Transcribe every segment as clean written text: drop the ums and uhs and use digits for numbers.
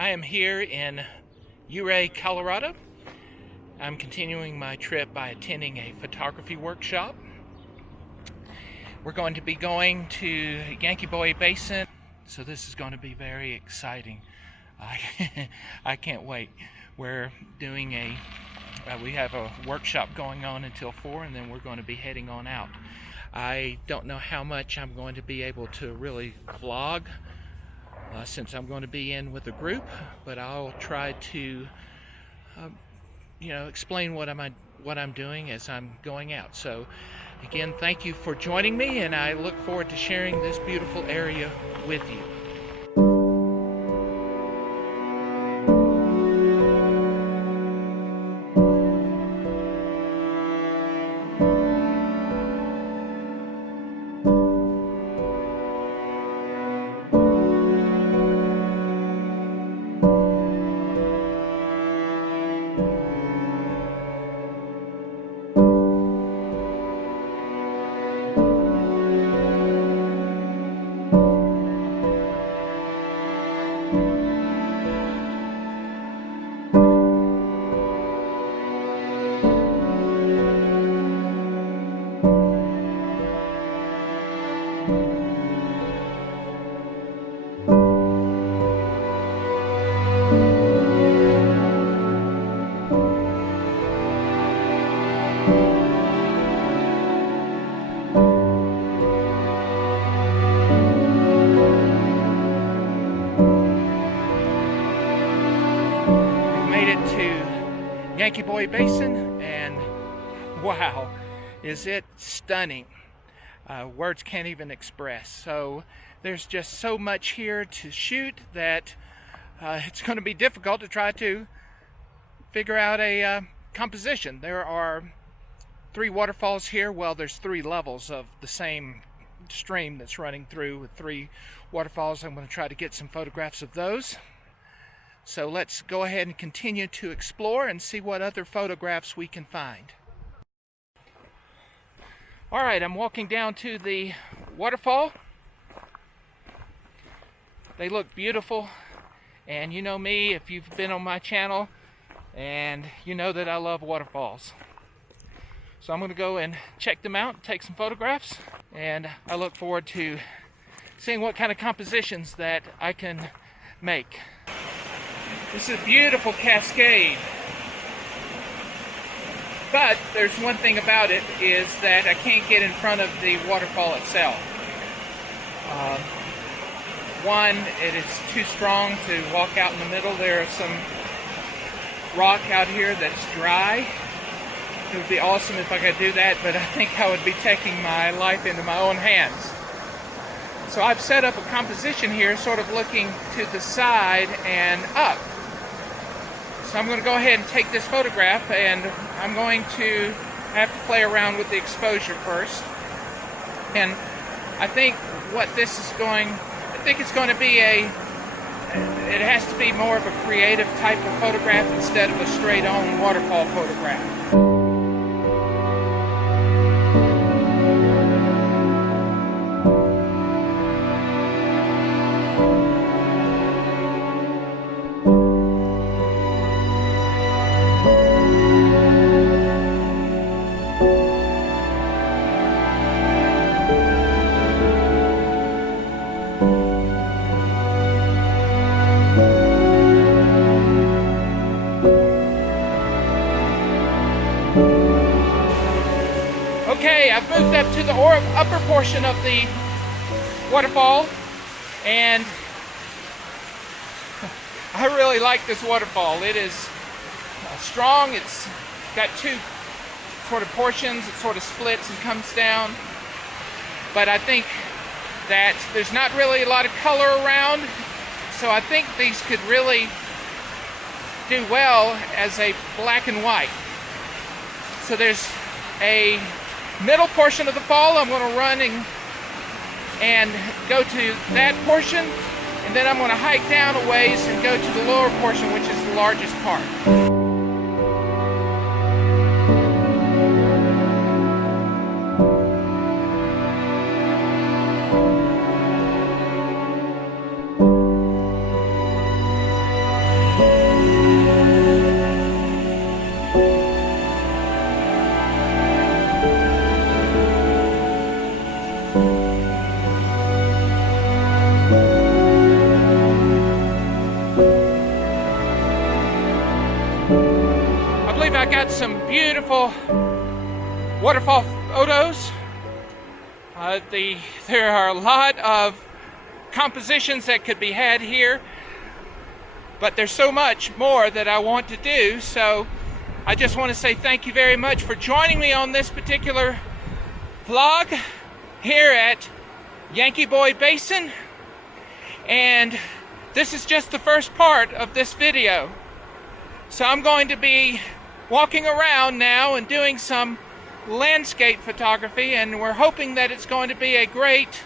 I am here in Ouray, Colorado. I'm continuing my trip by attending a photography workshop. We're going to be going to Yankee Boy Basin, so this is going to be very exciting. I can't wait. We're doing we have a workshop going on until 4, and then we're going to be heading on out. I don't know how much I'm going to be able to really vlog since I'm going to be in with a group, but I'll try to explain what I'm doing as I'm going out. So again, thank you for joining me, and I look forward to sharing this beautiful area with you. Yankee Boy Basin, and wow, is it stunning. Words can't even express. So there's just so much here to shoot that it's going to be difficult to try to figure out a composition. There are 3 waterfalls here. Well, there's 3 levels of the same stream that's running through with 3 waterfalls. I'm going to try to get some photographs of those. So let's go ahead and continue to explore and see what other photographs we can find. All right, I'm walking down to the waterfall. They look beautiful, and you know me if you've been on my channel, and you know that I love waterfalls. So I'm going to go and check them out, take some photographs, and I look forward to seeing what kind of compositions that I can make. This is a beautiful cascade, but there's one thing about it is that I can't get in front of the waterfall itself. One, it is too strong to walk out in the middle. There is some rock out here that's dry. It would be awesome if I could do that, but I think I would be taking my life into my own hands. So I've set up a composition here sort of looking to the side and up. So I'm going to go ahead and take this photograph, and I'm going to have to play around with the exposure first. And I think it's going to be it has to be more of a creative type of photograph instead of a straight-on waterfall photograph. Okay, I've moved up to the upper portion of the waterfall, and I really like this waterfall. It is strong. It's got 2 sort of portions. It sort of splits and comes down. But I think that there's not really a lot of color around, so I think these could really do well as a black and white. So there's a middle portion of the fall. I'm going to run and go to that portion, and then I'm going to hike down a ways and go to the lower portion, which is the largest part. got some beautiful waterfall photos. There are a lot of compositions that could be had here, but there's so much more that I want to do, so I just want to say thank you very much for joining me on this particular vlog here at Yankee Boy Basin. And this is just the first part of this video. So I'm going to be walking around now and doing some landscape photography, and we're hoping that it's going to be a great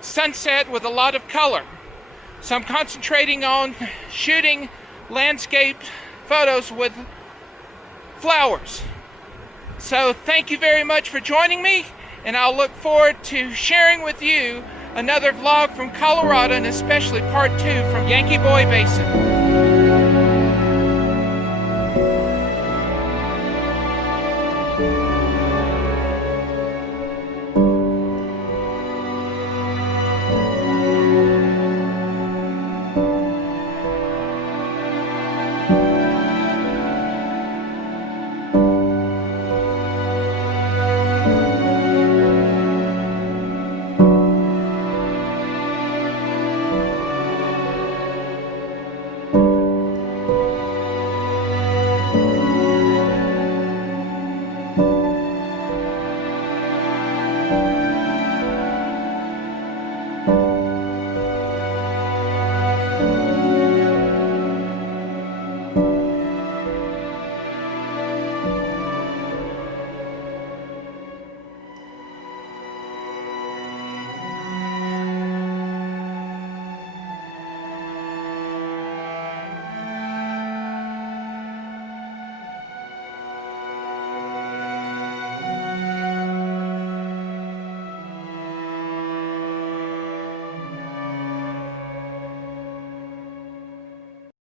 sunset with a lot of color. So I'm concentrating on shooting landscape photos with flowers. So thank you very much for joining me, and I'll look forward to sharing with you another vlog from Colorado, and especially part 2 from Yankee Boy Basin.